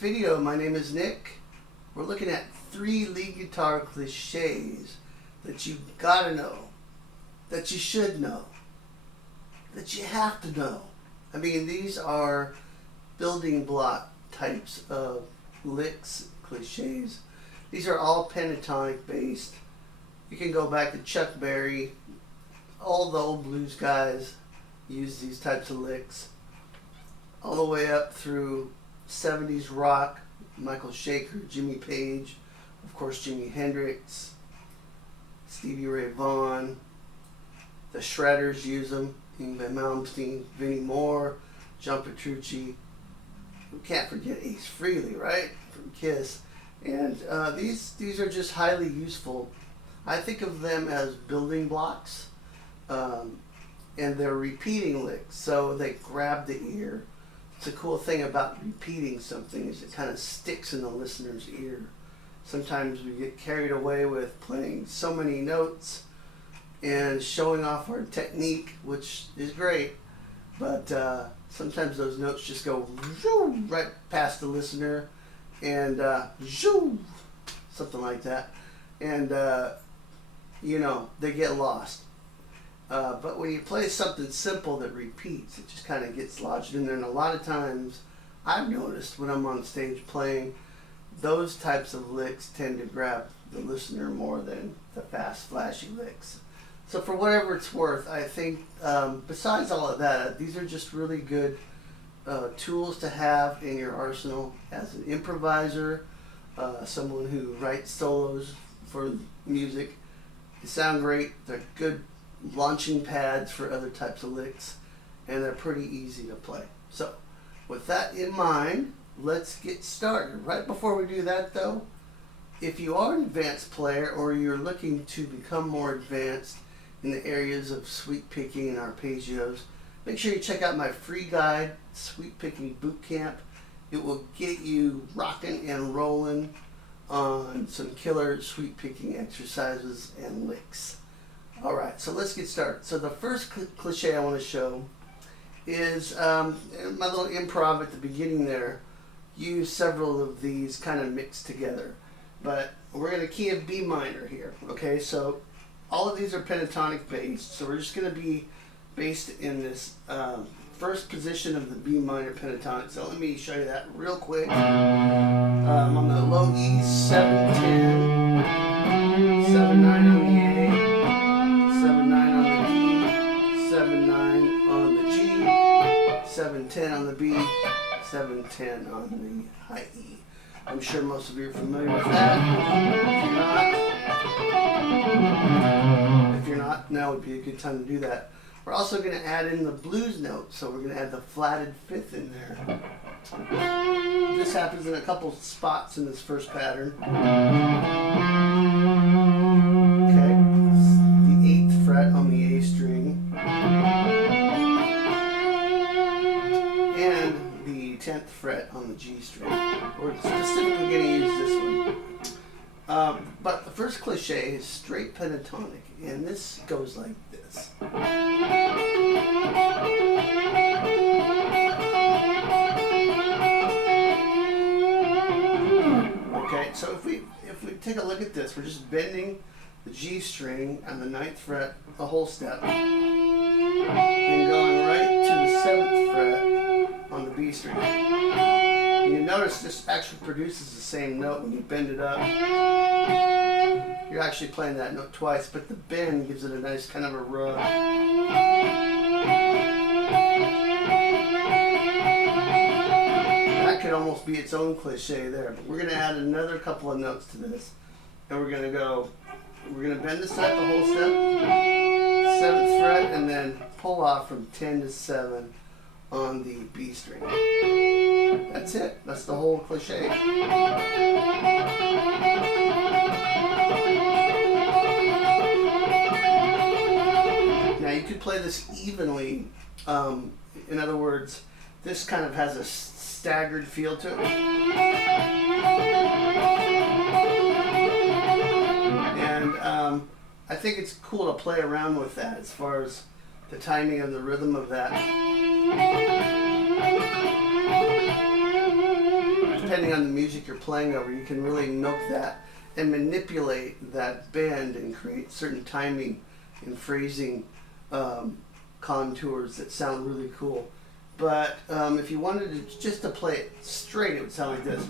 video, my name is Nick. We're looking at 3 lead guitar cliches that you gotta know, that you should know, that you have to know. I mean, these are building block types of licks, cliches. These are all pentatonic based. You can go back to Chuck Berry. All the old blues guys use these types of licks. All the way up through 70s rock, Michael Schenker, Jimmy Page, of course Jimi Hendrix, Stevie Ray Vaughan. The Shredders use them, Yngwie Malmsteen, Vinnie Moore, John Petrucci. We can't forget Ace Frehely, right, from Kiss. And these are just highly useful. I think of them as building blocks, and they're repeating licks, so they grab the ear. It's a cool thing about repeating something is it kind of sticks in the listener's ear. Sometimes we get carried away with playing so many notes and showing off our technique, which is great, but sometimes those notes just go right past the listener and something like that, and you know, they get lost. But when you play something simple that repeats, it just kind of gets lodged in there. And a lot of times, I've noticed when I'm on stage playing, those types of licks tend to grab the listener more than the fast, flashy licks. So for whatever it's worth, I think, besides all of that, these are just really good tools to have in your arsenal as an improviser, someone who writes solos for music. They sound great. They're good launching pads for other types of licks, and they're pretty easy to play. So with that in mind, let's get started. Right before we do that though, if you are an advanced player or you're looking to become more advanced in the areas of sweep picking and arpeggios, make sure you check out my free guide, Sweep Picking Boot Camp. It will get you rocking and rolling on some killer sweep picking exercises and licks. Alright, so let's get started. So the first cliche I want to show is my little improv at the beginning there. Use several of these kind of mixed together. But we're going to key a B minor here. Okay, so all of these are pentatonic based. So we're just going to be based in this first position of the B minor pentatonic. So let me show you that real quick. I'm on the low E, 7-10, 7-9 on the A, 7-9 on the D, 7-9 on the G, 7-10 on the B, 7-10 on the high E. I'm sure most of you are familiar with that. If you're not, now would be a good time to do that. We're also going to add in the blues note, so we're going to add the flatted fifth in there. This happens in a couple spots in this first pattern. Okay, the 8th fret on the A string, and the 10th fret on the G string. We're specifically going to use this one. But the first cliche is straight pentatonic, and this goes like this. Okay, so if we take a look at this, we're just bending the G string on the 9th fret, the whole step, and going right to the 7th fret on the B string. And you notice this actually produces the same note when you bend it up. You're actually playing that note twice, but the bend gives it a nice kind of a rub. That could almost be its own cliche there, but we're going to add another couple of notes to this. And we're going to bend the step, the whole step, 7th fret, and then pull off from 10 to 7 on the B string. That's it. That's the whole cliche. Now you could play this evenly. In other words, this kind of has a staggered feel to it. And I think it's cool to play around with that as far as the timing and the rhythm of that. depending on the music you're playing over, you can really milk that and manipulate that bend and create certain timing and phrasing contours that sound really cool. But if you wanted to just to play it straight, it would sound like this.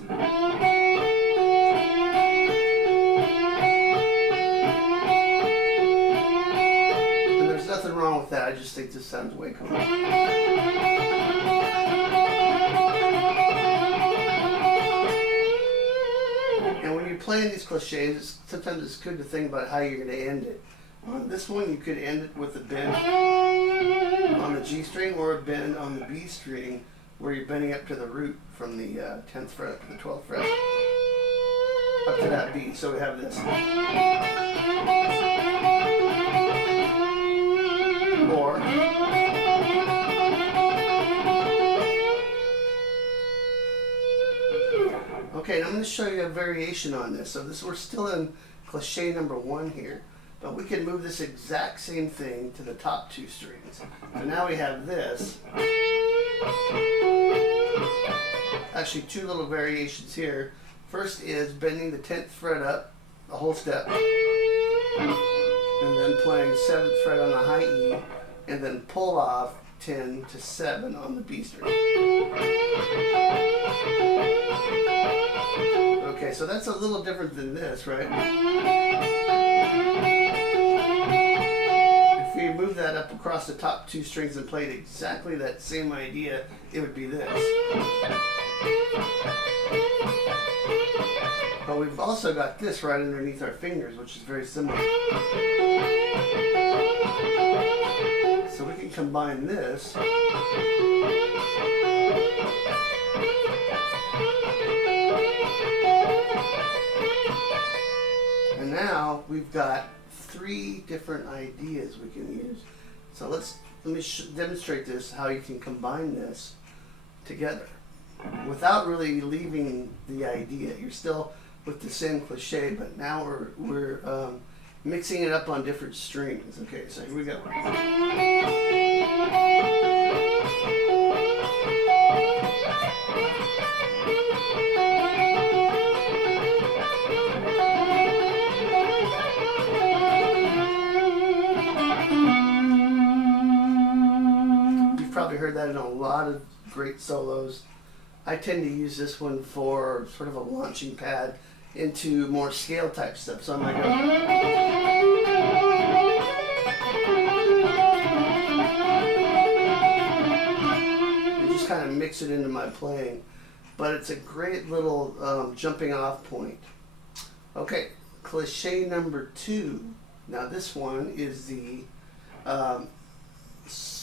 And there's nothing wrong with that. I just think this sounds way cooler. And when you're playing these cliches, sometimes it's good to think about how you're going to end it. On this one, you could end it with a bend on the G string or a bend on the B string where you're bending up to the root from the 10th fret up to the 12th fret up to that B. So we have this. Or okay, now I'm going to show you a variation on this. So we're still in cliche number 1 here. But we can move this exact same thing to the top 2 strings. So now we have this. Actually, 2 little variations here. First is bending the 10th fret up, a whole step, and then playing 7th fret on the high E, and then pull off 10 to 7 on the B string. Okay, so that's a little different than this, right? If we move that up across the top 2 strings and played exactly that same idea, it would be this. But we've also got this right underneath our fingers, which is very similar. So we can combine this. And now we've got 3 different ideas we can use. So let me demonstrate this, how you can combine this together without really leaving the idea. You're still with the same cliche, but now we're mixing it up on different strings. Okay, so here we go. Probably heard that in a lot of great solos. I tend to use this one for sort of a launching pad into more scale type stuff. So I'm like, I just kind of mix it into my playing, but it's a great little jumping off point. Okay, cliche number 2. Now this one is the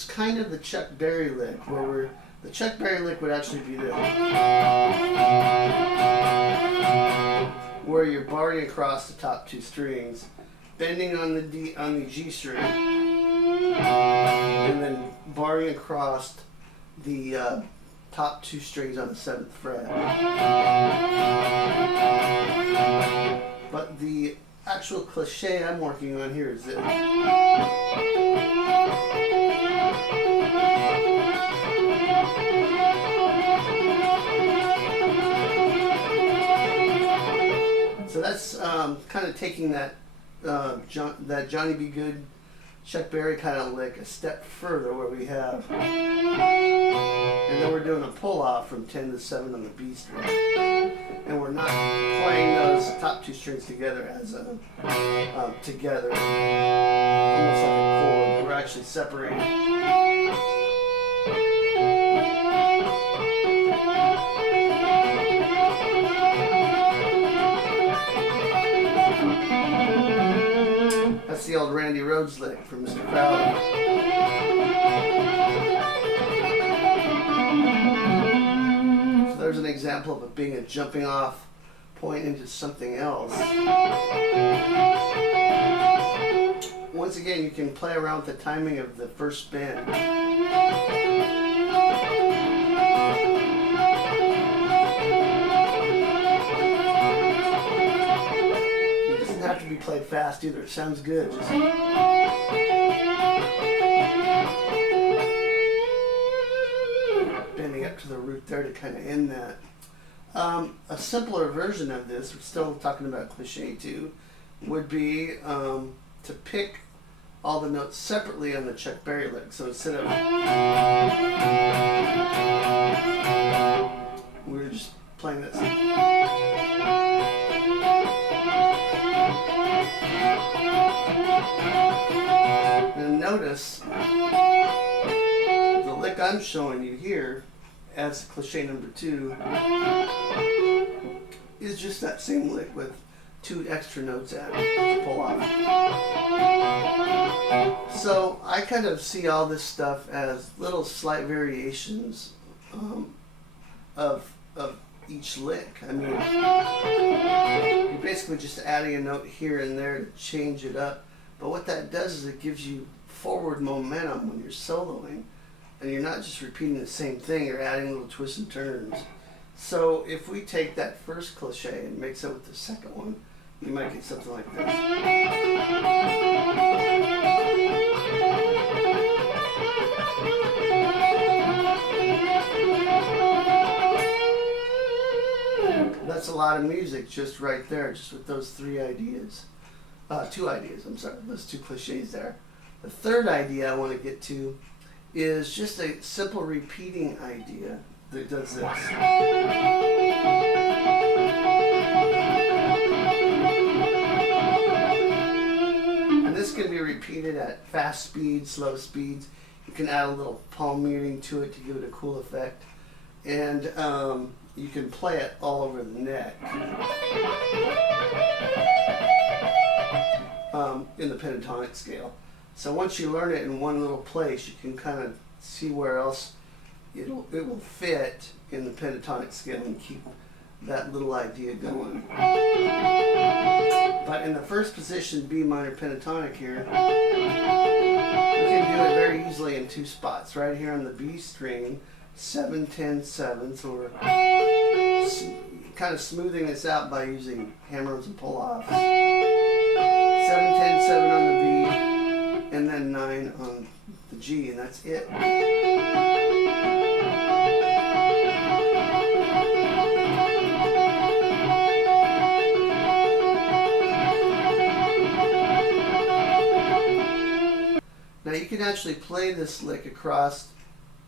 kind of the Chuck Berry lick, where the Chuck Berry lick would actually be this, where you're barring across the top 2 strings, bending on the G string, and then barring across the top 2 strings on the 7th fret. But the actual cliche I'm working on here is this. So that's kind of taking that that Johnny B. Good, Chuck Berry kind of lick a step further, where we have, and then we're doing a pull off from 10 to 7 on the B string, and we're not playing those top 2 strings together as a together, almost like a chord. We're actually separating. That's the old Randy Rhoads lick from Mr. Crowley. So there's an example of it being a jumping off point into something else. Once again, you can play around with the timing of the first bend. Have to be played fast either. It sounds good. Just bending up to the root there to kind of end that. A simpler version of this, we're still talking about cliche too, would be to pick all the notes separately on the Chuck Berry lick. So instead of, we were just playing this. And notice the lick I'm showing you here as cliche number 2 is just that same lick with 2 extra notes added to pull off. So I kind of see all this stuff as little slight variations of each lick. I mean, you're basically just adding a note here and there to change it up. But what that does is it gives you forward momentum when you're soloing, and you're not just repeating the same thing, you're adding little twists and turns. So if we take that first cliche and mix it with the second one, you might get something like this. That's a lot of music just right there, just with those 2 ideas, I'm sorry, those 2 cliches there. The third idea I want to get to is just a simple repeating idea that does this. And this can be repeated at fast speeds, slow speeds. You can add a little palm muting to it to give it a cool effect. And you can play it all over the neck in the pentatonic scale. So once you learn it in one little place, you can kind of see where else it will fit in the pentatonic scale and keep that little idea going. But in the first position, B minor pentatonic here, we can do it very easily in 2 spots. Right here on the B string, 7, 10, 7. So we're kind of smoothing this out by using hammer-ons and pull-offs. 7, 10, 7 on the B, and then 9 on the G, and that's it. Now you can actually play this lick across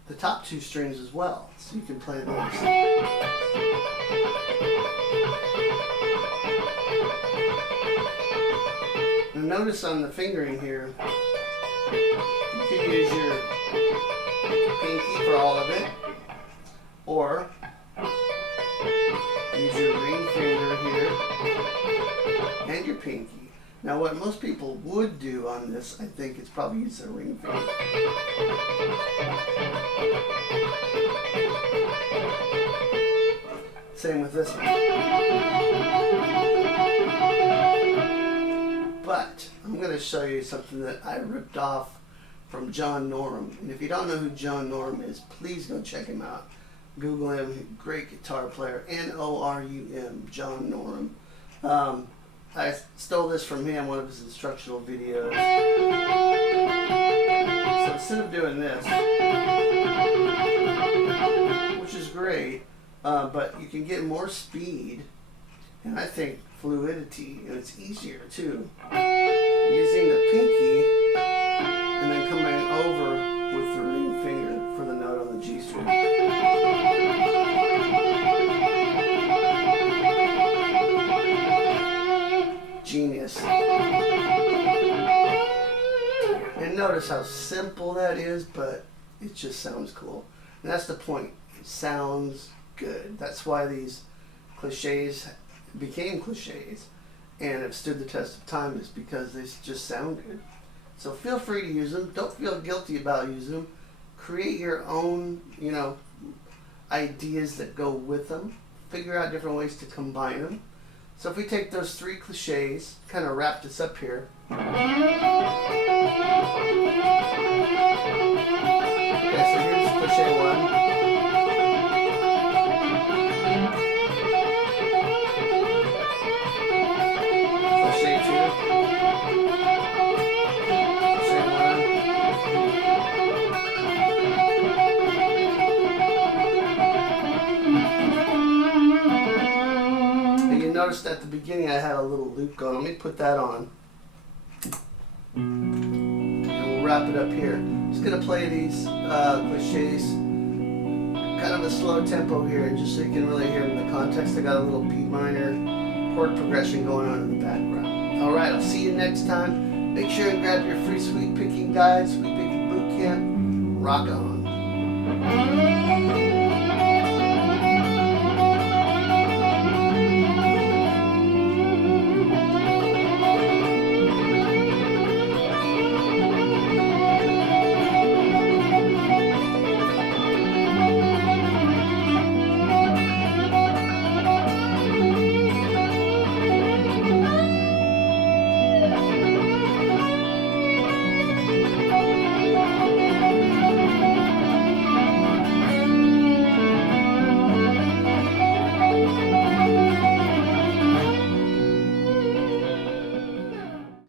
the top 2 strings as well. So you can play those. Now notice on the fingering here, you can use your pinky for all of it, or use your ring finger here and your pinky. Now what most people would do on this, I think, is probably use their ring finger. Same with this one. But I'm going to show you something that I ripped off from John Norum. And if you don't know who John Norum is, please go check him out. Google him, great guitar player, N-O-R-U-M, John Norum. I stole this from him, one of his instructional videos. So instead of doing this, which is great, but you can get more speed, and I think fluidity, and it's easier too, using the pinky and then coming over with the ring finger for the note on the G string. Genius. And notice how simple that is, but it just sounds cool. And that's the point. It sounds good. That's why these cliches became cliches and have stood the test of time, is because they just sound good. So feel free to use them. Don't feel guilty about using them. Create your own, ideas that go with them. Figure out different ways to combine them. So if we take those 3 cliches, kind of wrap this up here. Okay, so here's cliche 1. Cliche 2. Cliche 1. noticed at the beginning I had a little loop going. Let me put that on. And we'll wrap it up here. Just going to play these cliches. Kind of a slow tempo here, just so you can really hear in the context. I got a little B minor chord progression going on in the background. Alright, I'll see you next time. Make sure and grab your free sweet picking guide, Sweet Picking Boot Camp. Rock on.